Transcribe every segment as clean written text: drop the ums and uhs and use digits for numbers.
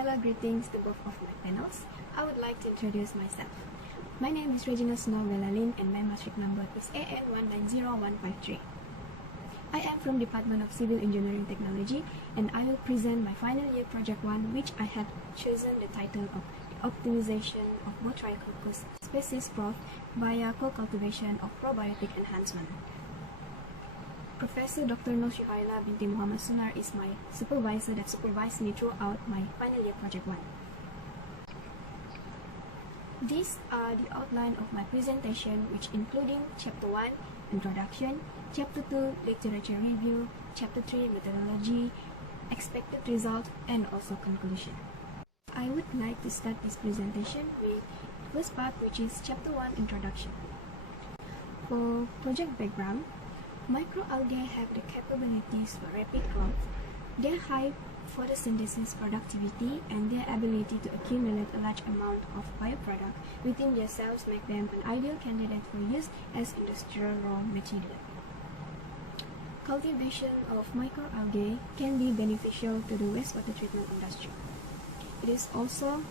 Hello, greetings to both of my panels. I would like to introduce myself. My name is Regina Snow Velaln and my matric number is AN190153. I am from Department of Civil Engineering Technology and I will present my final year project 1, which I have chosen the title of the optimization of Botryococcus species growth via co-cultivation of probiotic enhancement. Professor Dr. Noshihaila binti Muhammad Sunar is my supervisor that supervised me throughout my final year project 1. These are the outline of my presentation, which including Chapter 1, Introduction, Chapter 2, Literature Review, Chapter 3, Methodology, Expected Result, and also Conclusion. I would like to start this presentation with the first part, which is Chapter 1, Introduction. For project background, microalgae have the capabilities for rapid growth, their high photosynthesis productivity, and their ability to accumulate a large amount of bioproduct within their cells make them an ideal candidate for use as industrial raw material. Cultivation of microalgae can be beneficial to the wastewater treatment industry. It is also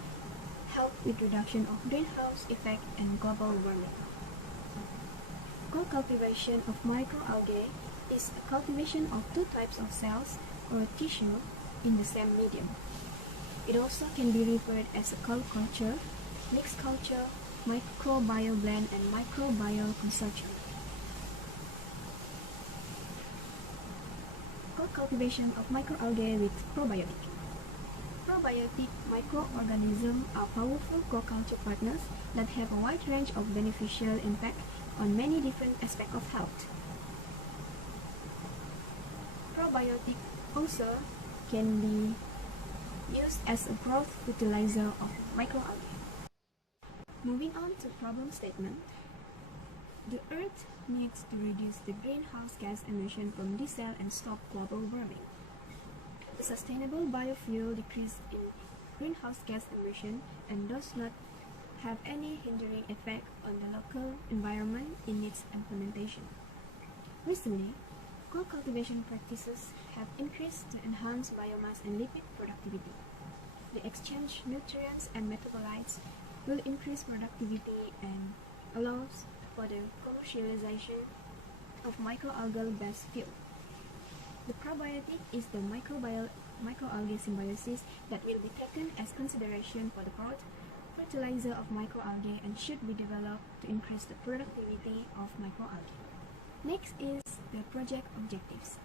help with reduction of greenhouse effect and global warming. Co-cultivation of microalgae is a cultivation of two types of cells or tissue in the same medium. It also can be referred as a co-culture, mixed culture, microbial blend, and microbial consortium. Co-cultivation of microalgae with probiotic. Probiotic microorganisms are powerful co-culture partners that have a wide range of beneficial impact on many different aspects of health. Probiotic also can be used as a growth fertilizer of microalgae. Moving on to problem statement. The Earth needs to reduce the greenhouse gas emission from diesel and stop global warming. The sustainable biofuel decrease in greenhouse gas emission and does not have any hindering effect on the local environment in its implementation. Recently, co-cultivation practices have increased to enhance biomass and lipid productivity. The exchange nutrients and metabolites will increase productivity and allows for the commercialization of microalgal-based fuel. The probiotic is the microalgae symbiosis that will be taken as consideration for the growth fertilizer of microalgae and should be developed to increase the productivity of microalgae. Next is the project objectives.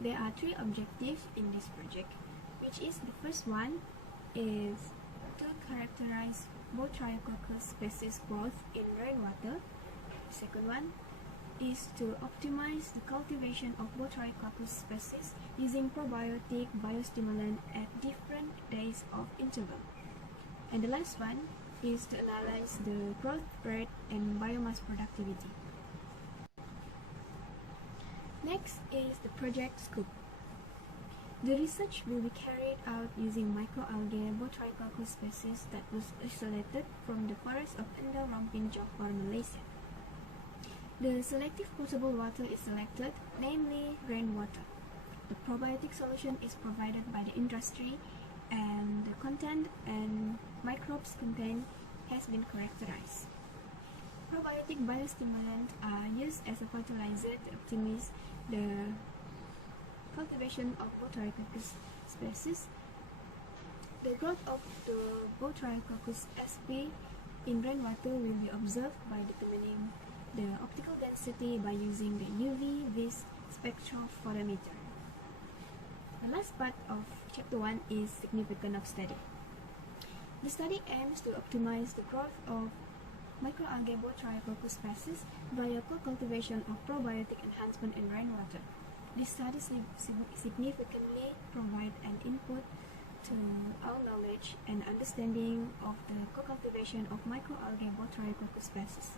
There are 3 objectives in this project, which is the first one is to characterize Botryococcus species growth in rainwater. The second one is to optimize the cultivation of Botryococcus species using probiotic biostimulant at different days of interval. And the last one is to analyze the growth rate and biomass productivity. Next is the project scope. The research will be carried out using microalgae Botryococcus species that was isolated from the forest of Endau Rompin, Johor, Malaysia. The selective potable water is selected, namely rainwater. The probiotic solution is provided by the industry and the content and microbes contained has been characterized. Probiotic biostimulants are used as a fertilizer to optimize the cultivation of Botryococcus species. The growth of the Botryococcus sp in rainwater will be observed by determining the optical density by using the UV-Vis spectrophotometer. The last part of Chapter 1 is significance of study. The study aims to optimize the growth of microalgae Botryococcus species via co-cultivation of probiotic enhancement in rainwater. This study significantly provides an input to our knowledge and understanding of the co-cultivation of microalgae Botryococcus species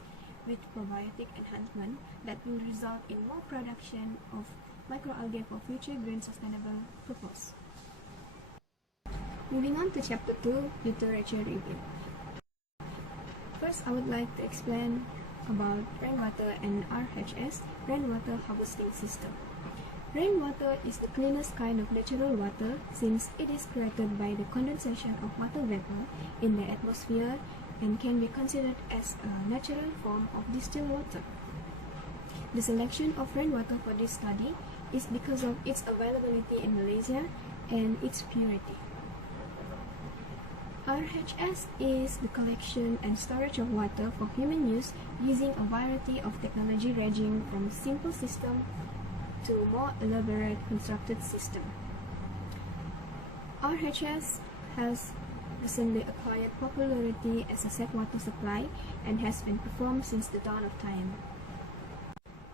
with probiotic enhancement that will result in more production of microalgae for future green sustainable purpose. Moving on to Chapter 2, Literature Review. First, I would like to explain about rainwater and RHS, Rainwater Harvesting System. Rainwater is the cleanest kind of natural water since it is created by the condensation of water vapor in the atmosphere and can be considered as a natural form of distilled water. The selection of rainwater for this study is because of its availability in Malaysia and its purity. RHS is the collection and storage of water for human use using a variety of technology ranging from simple system to more elaborate constructed system. RHS has recently acquired popularity as a safe water supply and has been performed since the dawn of time.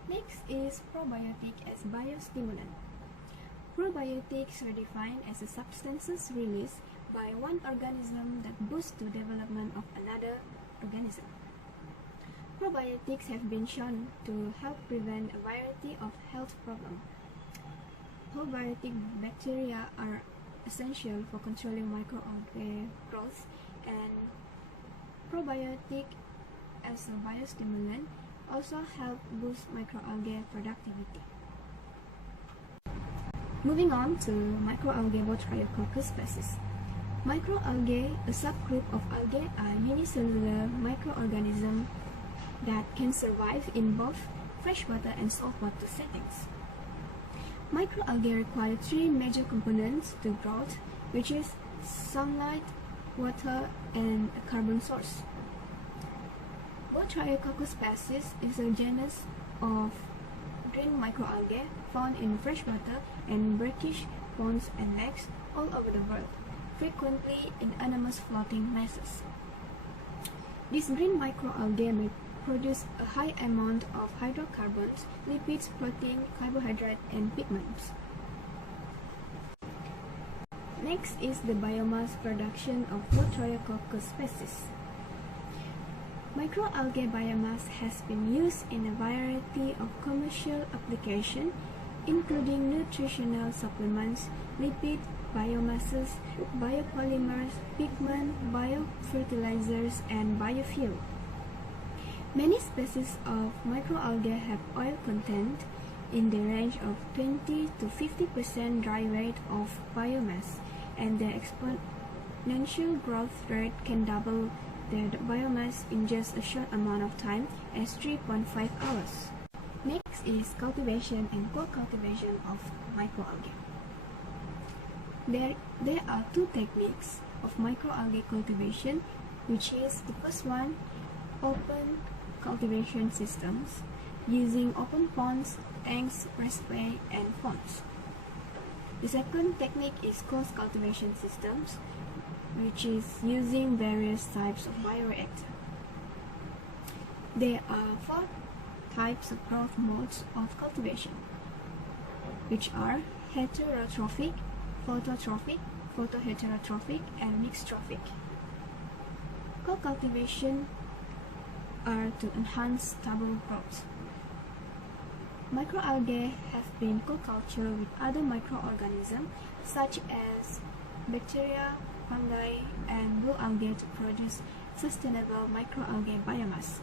Next is probiotic as biostimulant. Probiotics are defined as a substances released by one organism that boosts the development of another organism. Probiotics have been shown to help prevent a variety of health problems. Probiotic bacteria are essential for controlling microalgae growth, and probiotic as a biostimulant also help boost microalgae productivity. Moving on to microalgae Botryococcus species. Microalgae, a subgroup of algae, are unicellular microorganisms that can survive in both freshwater and saltwater settings. Microalgae require three major components to growth, which is sunlight, water, and a carbon source. Botryococcus species is a genus of green microalgae found in freshwater and brackish ponds and lakes all over the world, frequently in enormous floating masses. These green microalgae may produce a high amount of hydrocarbons, lipids, protein, carbohydrate, and pigments. Next is the biomass production of Botryococcus species. Microalgae biomass has been used in a variety of commercial applications, including nutritional supplements, lipid biomasses, biopolymers, pigment, biofertilizers, and biofuel. Many species of microalgae have oil content in the range of 20 to 50% dry weight of biomass, and their exponential growth rate can double their biomass in just a short amount of time, as 3.5 hours. Next is cultivation and co-cultivation of microalgae. There are two techniques of microalgae cultivation, which is the first one, open cultivation systems, using open ponds, tanks, raceway, and ponds. The second technique is closed cultivation systems, which is using various types of bioreactor. There are four types of growth modes of cultivation, which are heterotrophic, phototrophic, photoheterotrophic, and mixed trophic. Co-cultivation are to enhance stable growth. Microalgae have been co-cultured with other microorganisms such as bacteria, fungi, and blue algae to produce sustainable microalgae biomass.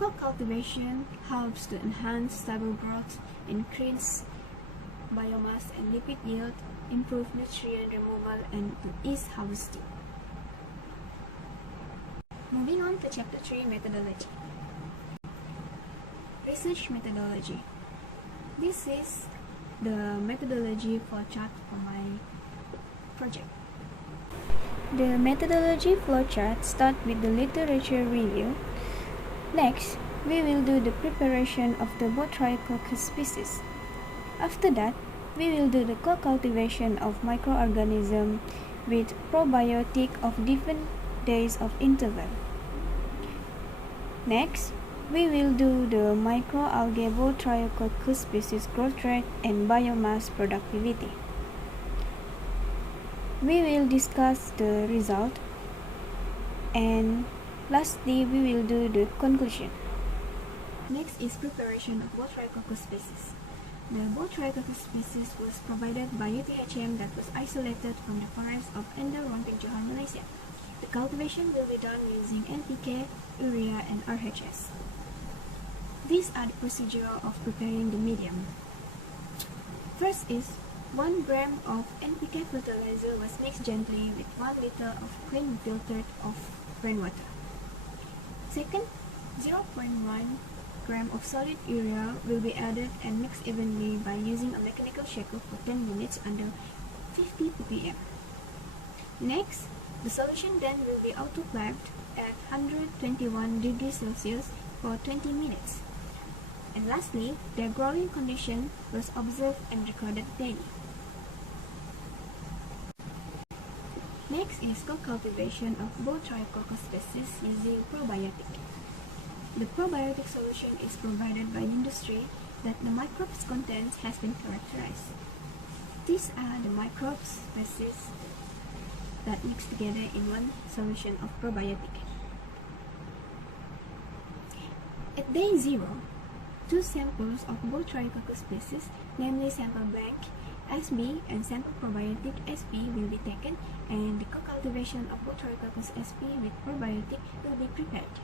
Co-cultivation helps to enhance stable growth, increase biomass and lipid yield, improve nutrient removal, and to ease harvesting. Moving on to Chapter 3, Methodology. Research methodology. This is the methodology flowchart for my project. The methodology flowchart starts with the literature review. Next, we will do the preparation of the Botryococcus species. After that, we will do the co-cultivation of microorganisms with probiotic of different days of interval. Next, we will do the microalgae Botryococcus species growth rate and biomass productivity. We will discuss the result, and lastly we will do the conclusion. Next is preparation of Botryococcus species. The Botryococcus species was provided by UTHM that was isolated from the forest of Endau Rompin, Johor, Malaysia. The cultivation will be done using NPK, urea, and RHS. These are the procedure of preparing the medium. First is 1 gram of NPK fertilizer was mixed gently with 1 liter of clean filtered of rainwater. Second, 0.1 gram of solid urea will be added and mixed evenly by using a mechanical shaker for 10 minutes under 50 ppm. Next, the solution then will be autoclaved at 121 degrees Celsius for 20 minutes. And lastly, their growing condition was observed and recorded daily. Next is co-cultivation of Botryococcus species using probiotic. The probiotic solution is provided by industry that the microbes content has been characterized. These are the microbes species that mix together in one solution of probiotic. At day 0, 2 samples of Botryococcus species, namely sample blank SB and sample probiotic SB, will be taken, and the co-cultivation of Botryococcus SB with probiotic will be prepared.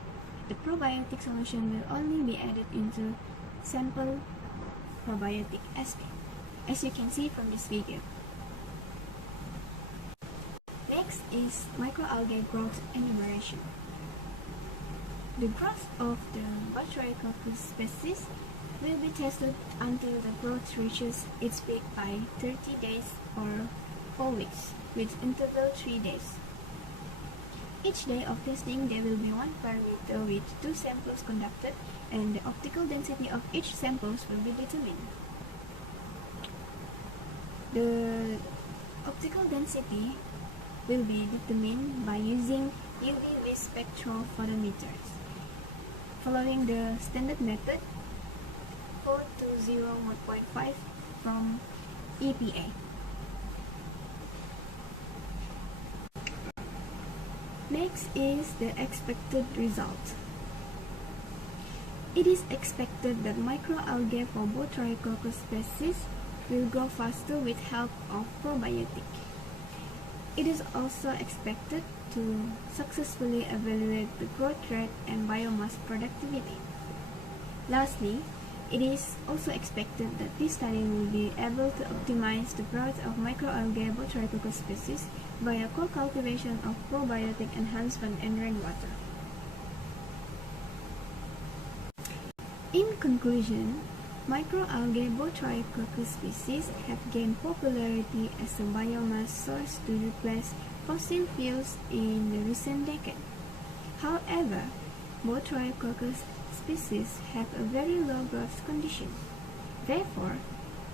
The probiotic solution will only be added into sample probiotic SB, as you can see from this figure. Next is microalgae growth enumeration. The growth of the Botryococcus species will be tested until the growth reaches its peak by 30 days or 4 weeks, with interval 3 days. Each day of testing there will be 1 parameter with 2 samples conducted, and the optical density of each samples will be determined. The optical density will be determined by using UV spectrophotometers, following the standard method 420.5 from EPA. Next is the expected result. It is expected that microalgae for Botryococcus species will grow faster with help of probiotic. It is also expected to successfully evaluate the growth rate and biomass productivity. Lastly, it is also expected that this study will be able to optimize the growth of microalgae Botryococcus species via co-cultivation of probiotic enhancement and rainwater. In conclusion, microalgae Botryococcus species have gained popularity as a biomass source to replace fossil fuels in the recent decade. However, Botryococcus species have a very low growth condition. Therefore,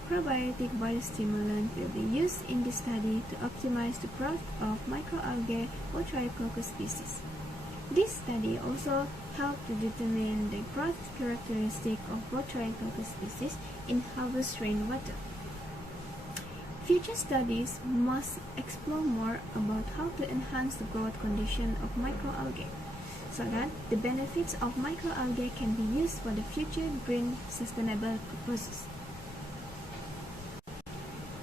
probiotic biostimulant will be used in this study to optimize the growth of microalgae Botryococcus species. This study also helped to determine the growth characteristic of Botryococcus species in harvest rainwater. Future studies must explore more about how to enhance the growth condition of microalgae, so that the benefits of microalgae can be used for the future green sustainable purposes.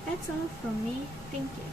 That's all from me. Thank you.